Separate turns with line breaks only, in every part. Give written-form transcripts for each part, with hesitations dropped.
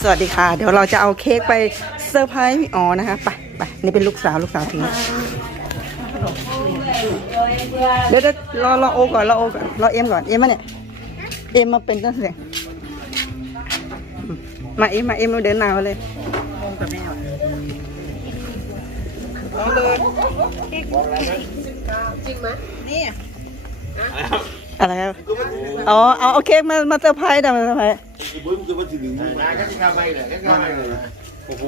สวัสดีค่ะเดี๋ยวเราจะเอาเค้กไปเซอร์ไพรส์พี่อ๋อนะคะไปนี่เป็นลูกสาวถึงเดี๋ยวรอโอก่อนรอเอ็มก่อนเอ็มมาเนี่ยเอ็มมาเป็นต้นเสียงมาเอ็มมาเดินหน้ามาเลยเอาเลยจริงไหมนี่อะไรครับอ๋อเอาเค้กมาเซอร์ไพรส์แต่มาเซอร์ไพรส์
โอ้โห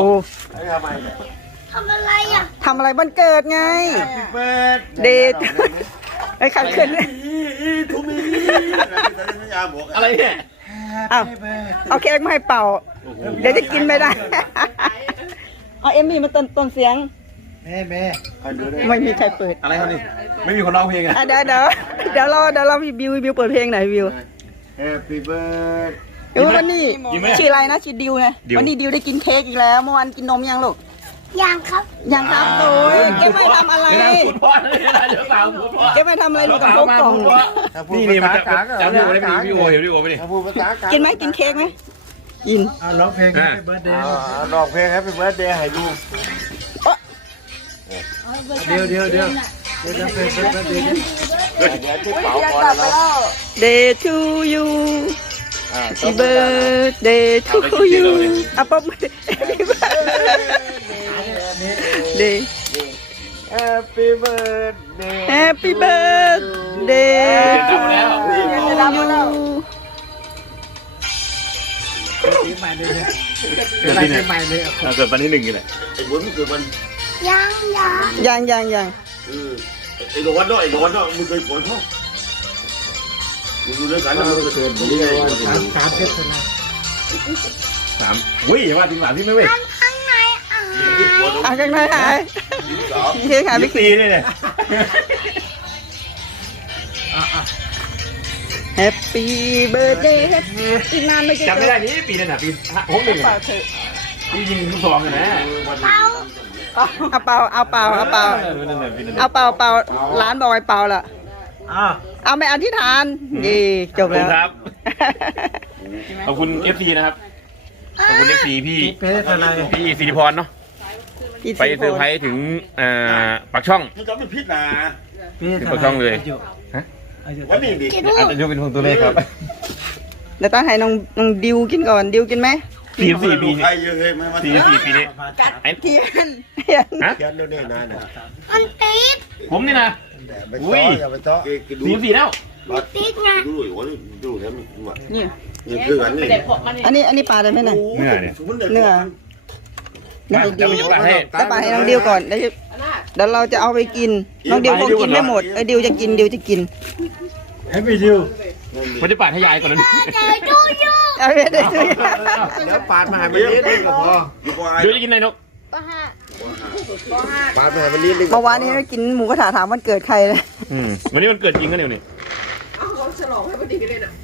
ทำอะไรอ่ะ
ทำอะไรบ้านเกิดไงเดทไอ้ขันขึ้น
อะไรเนี่ย
เอาเค้กมาให้เป่าเดี๋ยวจะกินไม่ได้เอาเอมมี่มาต้นเสียงแม่ไม่มีใครเปิด
อะไรเขานี่ไม่มีคนร้องเพลงอ่ะ
เดี๋ยวเราวิวเปิดเพลงหน่อยวิว
Happy birthday
วันนี้ชื่ออะไรนะชื่อดิวไงวันนี้ดิวได้กินเค้กอีกแล้วเมื่อวานกินนมยังลูก
ยังครับ
โอ้ยแกไม่ทำอะไรแกไม่ทำอะไรลูกกับพวกกล่อง
นี่มันจำได้ไหมพี่โอเห็นพี่โอไหมนี่
กินไหมกินเค้กไหมกิน
ร้องเพลง Happy Birthday
ร้องเพลง Happy Birthday ให้ดู
เดี๋ยวเพลง
Day to you Happy birthday to you อ่ะป๊อบ Happy birthday
Happy birthday
Happy birthday to you
ปีใหม่เลยปีใหม่เลย
เกิดวันที่1นี่แหละไอ้บุญเกิดวัน
ยัง
ไอ้โดนด้วยมึงเคยปวดท้องมึงดูด้วยกันนะมึงเกิดนี่ไง
3เพชรนะ
3วิ่งว่าจริง3ที่ไม่เว้ย
ข้างใน
ข้างในหายเค้กหายไป
ตีเลยเนี่ย
Happy birthday อีกนานไม่
จำไม่ได้นี่ปีนั้นน่ะปี61พี่ยิงลูกซองกันนะ
เอาเป่าร้านบอกไว้เป่าละเอาไม่อธิษฐานดีจบแล้ว
ครับขอบคุณ FC นะครับขอบคุณ FC พี่สิริพรเนาะไปเซอร์ไพรส์ถึงปากช่องพี่จอมเป็นพิษนะถึงปากช่องเลยวันนี้ดิอาจจะเป็นคนตัวเลขครับ
เดี๋ยวต้องให้น้องดิวกินก่อนดิวกินไหม
44 ปี44 ปีนี้
ไอ้เทียน
ฮะ
มันติด
ผมนี่นะอุ้ย44แล้ว
ติดไง
นี่อันนี้ปลาได้ไหมเนี่ยเนื้อแต่ปลาให้น้องดิวก่อนเดี๋ยวเราจะเอาไปกินน้องดิวคงกินไม่หมดดิวจะกิน
ให้ไปดิว
มันจะปาดให้ยายก่อนเลย
เอาไปได้ด้วย
แล้วปาดมาให้มันนิดนึงก็พอ
เดี๋ยวจะกินอะไรนก
ปาดมาให้มันนิดนึง
เมื่อวานนี้กินหมูกระทะถามวันเกิดใครเลย
วันนี้มันเกิดจริงกันเดี๋ยวนี้
ฉลองให้พอดีเลยนะ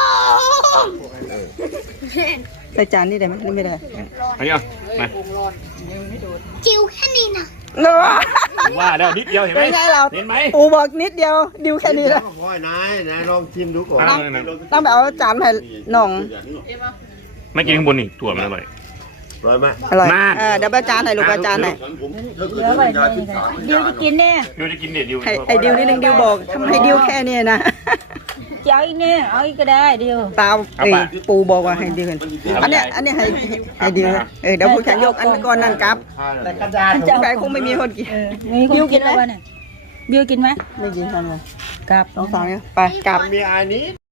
ใส่จานนี่ได้ไหมนี่ไม่ได้
อันนี้เอามา
จิ๋วแค่นี้นะ
ว่าแล้วนิดเดียวเห็นไหม
เห็นไหมปูบอกนิดเดียวดิวแค่นี้แล้ว
พ่อยนายลองชิมดูก่อน
ต้องไปเอาจานให้น้อง
ไม่กินข้างบนนี่ถั่วมันอร่อย
อร่อยเดี๋ยวไปจานให้ลูกจานให้
ดิวจะกินเนี่ย
ดิว
ให้ดิวนิดนึงดิวบอกทำให้ดิวแค่นี้นะ
เจ้าอีกเนี่ยเอาอีกก็ได้ดิว
เปล่าปูบอกว่าให้ดิวอันนี้ให้ดิวเดี๋ยวผู้แข่งยกอันก่อนนั่นกับแฟนคงไม่มีคนกิน
ดิวกินแล้วเนี่ยดิวกินไหม
ไม่กินทำเลย
กับ
ต้องฟังเนี่ยไปกับ
มีอันนี้